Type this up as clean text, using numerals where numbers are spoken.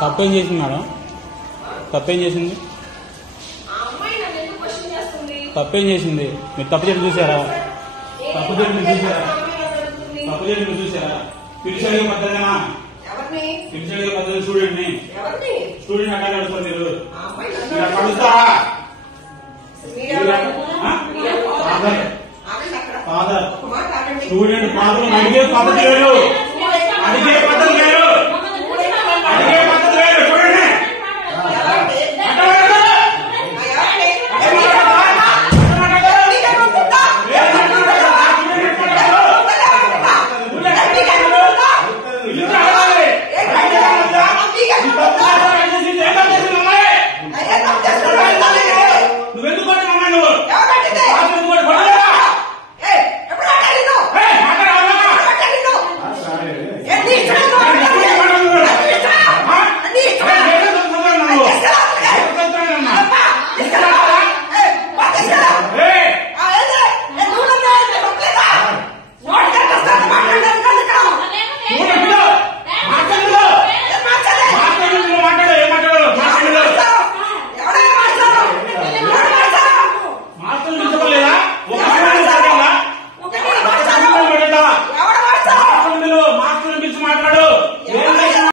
తప్పేం చేసింది మేడం? తప్పేం చేసింది? తప్పేం చేసింది? మీరు తప్పు చేయడం చూసారా? తప్పు చేయడం చూసారా? తప్పు చేయడం చూసారా? పిలిచాడుగా పద్ధతినా? పిలిచాడుగా పద్ధతి స్టూడెంట్ ని. స్టూడెంట్ అట్లా నడుస్తారు మీరు కలుస్తారా? ఫాదర్ స్టూడెంట్ ఫాదర్ అడిగే పద్ధతి లేదు.